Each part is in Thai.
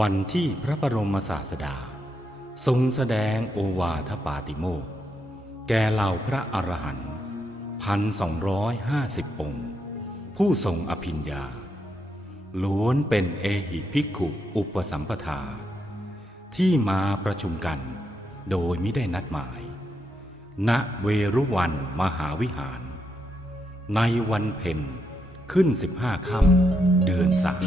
วันที่พระบรมศาสดา ทรงแสดงโอวาทปาติโมกข์แก่เหล่าพระอรหันต์พันสองร้อยห้าสิบองค์ ผู้ทรงอภิญญา ล้วนเป็นเอหิภิกขุอุปสัมปทา ที่มาประชุมกันโดยไม่ได้นัดหมาย ณเวรุวันมหาวิหาร ในวันเพ็ญขึ้นสิบห้าค่ำเดือนสาม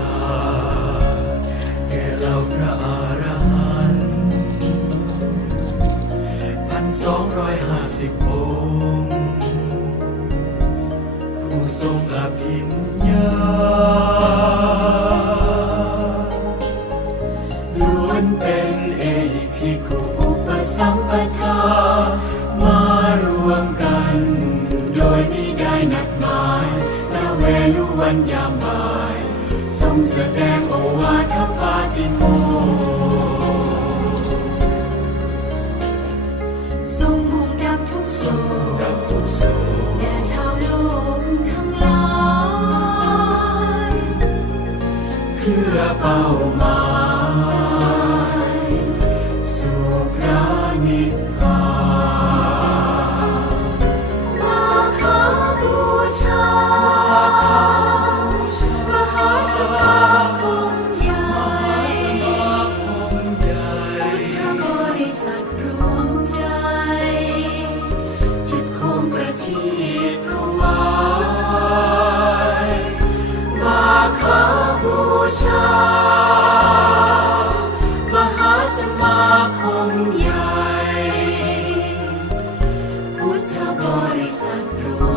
สองร้อยห้าสิบองค์ผู้ทรงอภิญญาล้วนเป็นเอหิภิกขุอุปสัมปทามารวมกัน โดยไม่ได้นัดหมายณเวลุวันยามบ่าย ทรงแสดงโอวาทปาติโมา glory, San Cruz.